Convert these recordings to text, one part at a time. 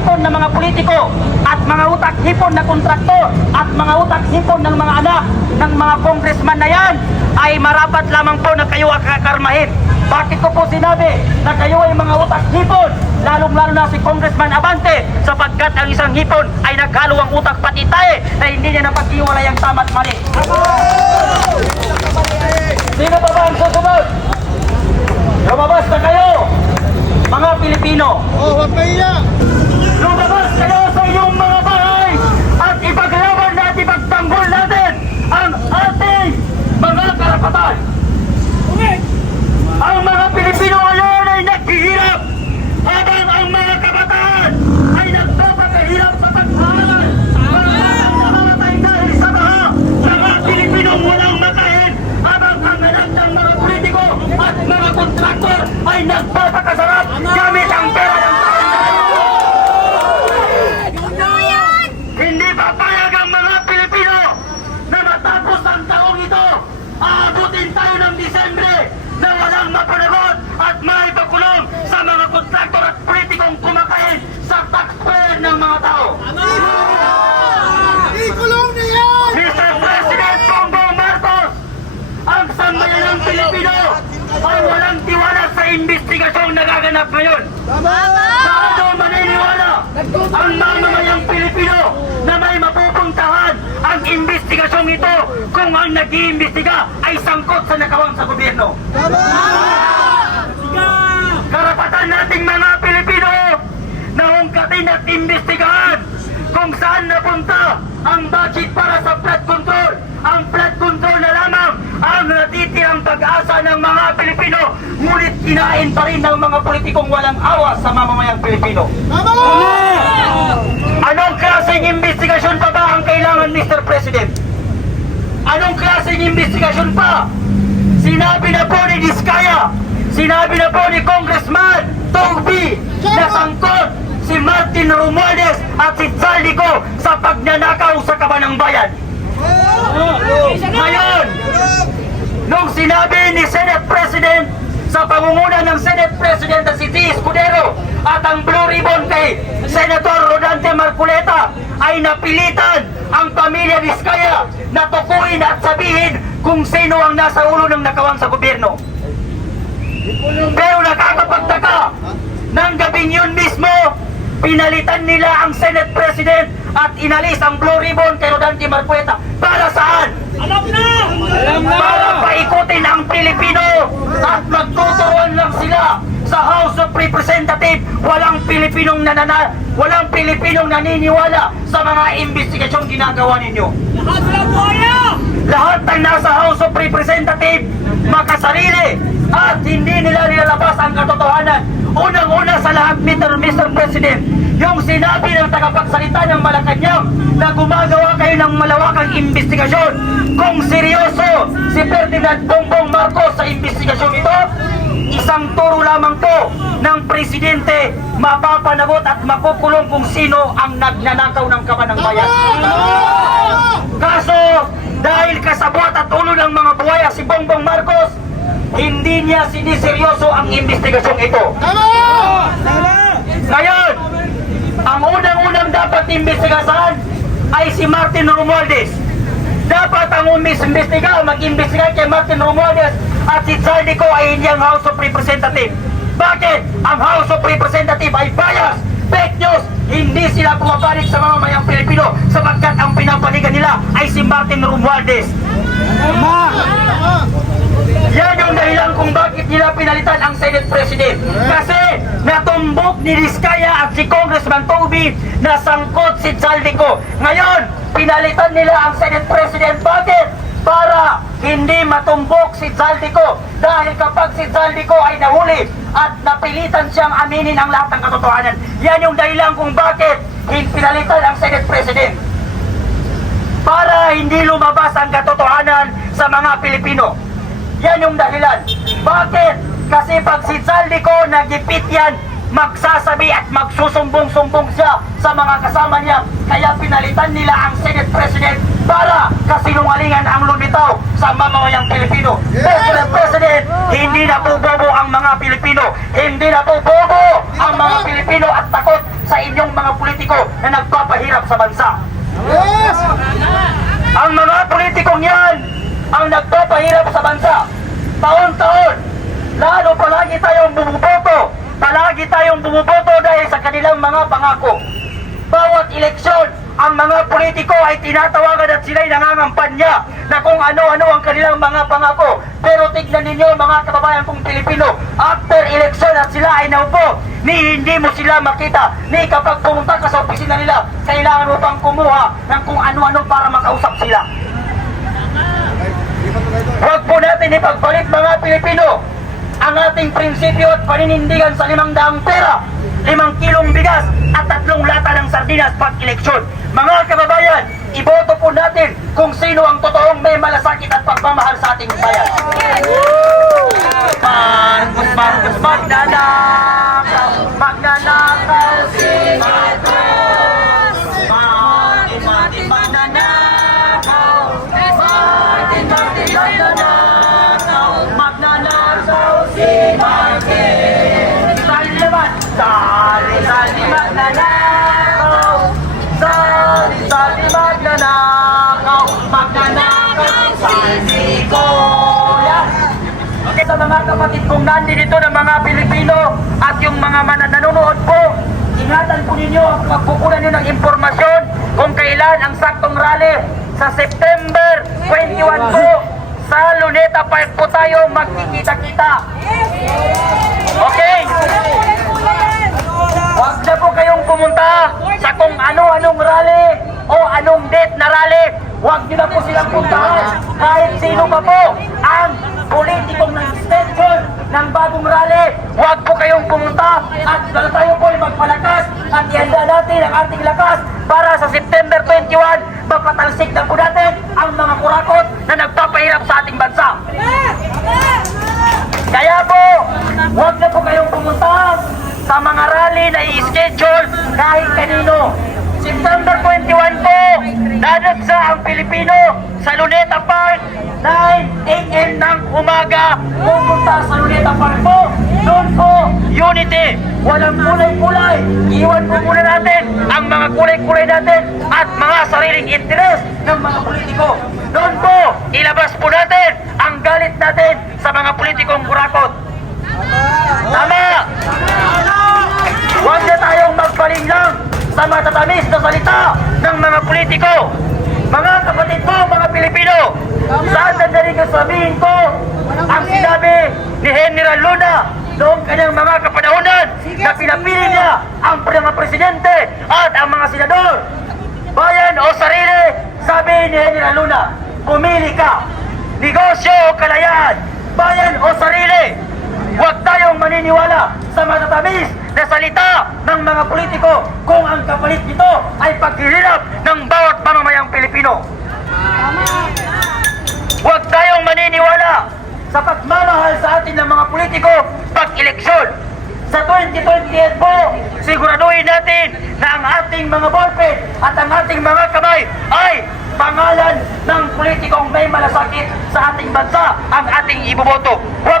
hipon ng mga politiko at mga utak hipon na kontraktor at mga utak hipon ng mga anak ng mga congressman na yan ay marapat lamang po na kayo ang kakarmahin. Bakit ko po sinabi na kayo ay mga utak hipon? Lalong-lalo na si Congressman Abante sapagkat ang isang hipon ay naghalo ang utak pati tayo na hindi niya napag-iwalay ang tama't mali. Sino pa ba ang susunod? Lumabas na kayo, mga Pilipino. Oh, wag kaya! Lumabas kayo sa inyong mga bahay at ipaglaban at ipagtanggol natin ang ating mga karapatan. Ang mga Pilipino ngayon ay naghihirap habang ang mga kabataan ay nagpapakahirap sa tagpuan. Maraming namamatay dahil sa baha. Mga Pilipinong walang makain habang ang anak ng mga politiko at mga kontraktor ay nagpapakasarap gamit ang pera ng Hindi papayag ang mga Pilipino na matapos ang taong ito, aabutin tayo ng Disyembre na walang mapanagot at may pakulong sa mga kontraktor at politikong kumakain sa taxpayer ng mga tao. Ikulong niya! Mr. President Bongbong Marcos, ang sambayanang Pilipino ay walang tiwala sa nagaganap ngayon. Paano maniniwala ang mamamayang Pilipino na may mapupuntahan ang investigasyong ito kung ang nag-iimbestiga ay sangkot sa nakawang sa gobyerno? Karapatan nating mga Pilipino na ungkatin at imbestigahan kung saan napunta ang budget para sa flood control. Ang flood control na lamang ang natitirang pag-asa ng mga Pilipino. Ngunit kinain pa rin ng mga politikong walang awa sa mamamayang Pilipino. Tama! Anong klaseng investigasyon pa ba ang kailangan, Mr. President? Anong klaseng investigasyon pa? Sinabi na po ni Diskaya, sinabi na po ni Congressman Toby na sangkot si Martin Romualdez at si Zaldico sa pagnanakaw sa kabanang bayan. Ngayon, nung sinabi ni Senate President sa pangunguna ng Senate President na si T. Escudero at ang Blue Ribbon kay Senator Rodante Marculeta ay napilitan ang pamilya Vizcaya na tukuin at sabihin kung sino ang nasa ulo ng nakawang sa gobyerno. Pero nakakapagtaka, ng gabing yun mismo, pinalitan nila ang Senate President at inalis ang Blue Ribbon kay Rodante Marculeta. Para saan? para paikutin ang Pilipino at magtuturuan lang sila sa House of Representatives walang Pilipinong nanana walang Pilipinong naniniwala sa mga investigasyong ginagawa ninyo lahat ng nasa House of Representatives makasarili at hindi nila nilalabas ang katotohanan unang-una sa lahat Mr. Mr. President yung sinabi ng tagapagsalita ng Malacanang na gumagawa kayo ng malawakang investigasyon kung seryoso si Ferdinand Bongbong Marcos sa investigasyon ito isang turo lamang to ng presidente mapapanagot at makukulong kung sino ang nagnanakaw ng kabanang bayan. Kaso, dahil kasabwat at ulo ng mga buhaya si Bongbong Marcos, hindi niya siniseryoso ang investigasyong ito. Ngayon, ang unang-unang dapat imbestigasan ay si Martin Romualdez. Dapat ang umis-imbestiga, mag-imbestiga kay Martin Romualdez at si Zaldico ay hindi ang House of Representatives. Bakit? Ang House of Representatives ay bias, fake news, hindi sila pumapanig sa mga mayang Pilipino sapagkat ang pinapanigan nila ay si Martin Romualdez. Yan yung dahilan kung bakit nila pinalitan ang Senate President. Kasi natumbok ni Rizkaya at si Congressman Toby na sangkot si Zaldico. Ngayon, pinalitan nila ang Senate President. Bakit? Para hindi matumbok si Zaldico. Dahil kapag si Zaldico ay nahuli at napilitan siyang aminin ang lahat ng katotohanan. Yan yung dahilan kung bakit pinalitan ang Senate President para hindi lumabas ang katotohanan sa mga Pilipino. Yan yung dahilan. Bakit? Kasi pag si Zaldico nagipit yan, magsasabi at magsusumbong-sumbong siya sa mga kasama niya. Kaya pinalitan nila ang Senate President para kasinungalingan ang lumitaw sa mamamayang Pilipino. Mr. President, hindi na po bobo ang mga Pilipino. Hindi na po bobo ang mga Pilipino at takot sa inyong mga politiko na nagpapahirap sa bansa. Yes! Ang mga politikong yan ang nagpapahirap sa bansa. Taon-taon, lalo palagi tayong bumuboto. Palagi tayong bumuboto dahil sa kanilang mga pangako. Bawat eleksyon, ang mga politiko ay tinatawagan at sila'y nangangampanya na kung ano-ano ang kanilang mga pangako. Pero tignan ninyo mga kababayan kong Pilipino, after election at sila ay naupo, ni hindi mo sila makita, ni kapag pumunta ka sa opisina nila, kailangan mo pang kumuha ng kung ano-ano para makausap sila. Huwag po natin ipagpalit mga Pilipino ang ating prinsipyo at paninindigan sa limang daang pera, limang kilong bigas at tatlong lata ng sardinas pag eleksyon. Mga kababayan, iboto po natin kung sino ang totoong may malasakit at pagmamahal sa ating bayan. Marcos, Marcos, magnanakaw, magnanakaw magnanakaw. Magnanakaw si Nicolas. Okay, sa mga kapatid kong nandito ng mga Pilipino at yung mga man nanonood po, ingatan po ninyo at magkukunan nyo ng impormasyon kung kailan ang saktong rally sa September 21 po sa Luneta Park po tayo magkikita-kita. Okay? Huwag na po kayong pumunta sa kung ano-anong rally o anong date na rally. Huwag nyo na po silang puntahan. Kahit sino pa po ang politikong extension ng bagong rally. Huwag po kayong pumunta at dala tayo po ay magpalakas at ihanda natin ang ating lakas para sa September 21 mapatalsik na po natin ang mga kurakot na nagpapahirap sa ating bansa. Kaya po, huwag na po kayong pumunta sa mga rally na i-schedule kahit kanino. September 21 po, dadagsa ang Pilipino sa Luneta Park, 9 a.m. ng umaga. Pupunta sa Luneta Park po. Doon po, unity. Walang kulay-kulay. Iwan po muna natin ang mga kulay-kulay natin at mga sariling interes ng mga politiko. Doon po, ilabas po natin ang galit natin sa mga politikong kurakot. Tama! Huwag na tayong magpaling lang sa matatamis na salita ng mga politiko. Mga kapatid ko, mga Pilipino, saan sandaling sabihin ko ang sinabi ni General Luna noong kanyang mga kapanahonan na pinapili niya ang mga presidente at ang mga senador. Bayan o sarili, sabi ni General Luna, pumili ka. Negosyo o kalayaan, bayan o sarili, Huwag tayong maniniwala sa matatamis na salita ng mga politiko kung ang kapalit nito ay paghihirap ng bawat mamamayang Pilipino. Huwag tayong maniniwala sa pagmamahal sa atin ng mga politiko pag eleksyon. Sa 2028 po, siguraduhin natin na ang ating mga ballpen at ang ating mga kamay ay pangalan ng politikong may malasakit sa ating bansa ang ating iboboto. Huwag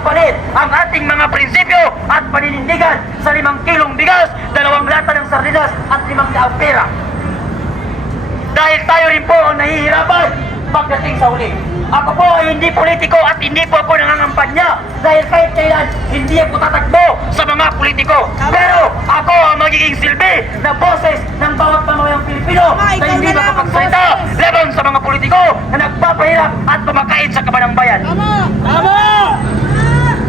ipagpalit ang ating mga prinsipyo at paninindigan sa limang kilong bigas, dalawang lata ng sardinas at limang daang pera. Dahil tayo rin po ang nahihirapan pagdating sa uli. Ako po ay hindi politiko at hindi po ako nangangampanya dahil kahit kailan hindi ako tatakbo sa mga politiko. Pero ako ang magiging silbi na boses ng bawat pamamayang Pilipino na hindi makapagsalita laban sa mga politiko na nagpapahirap at kumakain sa kabanang bayan. Tama!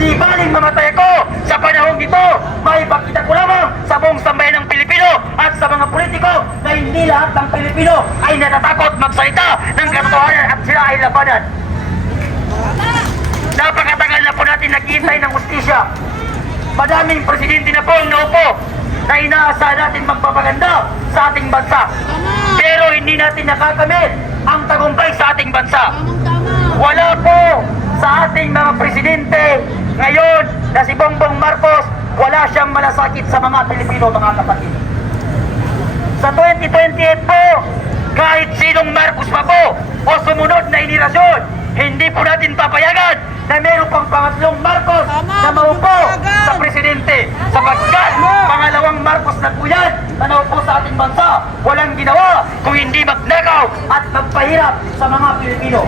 Di baling mamatay ako sa panahong ito, may pakita ko lamang sa buong sambayan ng Pilipino at sa mga politiko na hindi lahat ng Pilipino ay natatakot magsalita ng katotohanan at sila ay labanan. Napakatagal na po natin naghihintay ng ustisya. Madaming presidente na po ang naupo na inaasahan natin magpapaganda sa ating bansa. Pero hindi natin nakakamit ang tagumpay sa ating bansa. Wala po sa ating mga presidente ngayon na si Bongbong Marcos wala siyang malasakit sa mga Pilipino, mga kapatid. Sa 2028 po, kahit sinong Marcos pa po o sumunod na inirasyon, hindi po natin papayagan na meron pang pangatlong Marcos Tama, na maupo sa presidente. Sapagkat pangalawang Marcos na po yan na naupo sa ating bansa, walang ginawa kung hindi magnakaw at magpahirap sa mga Pilipino.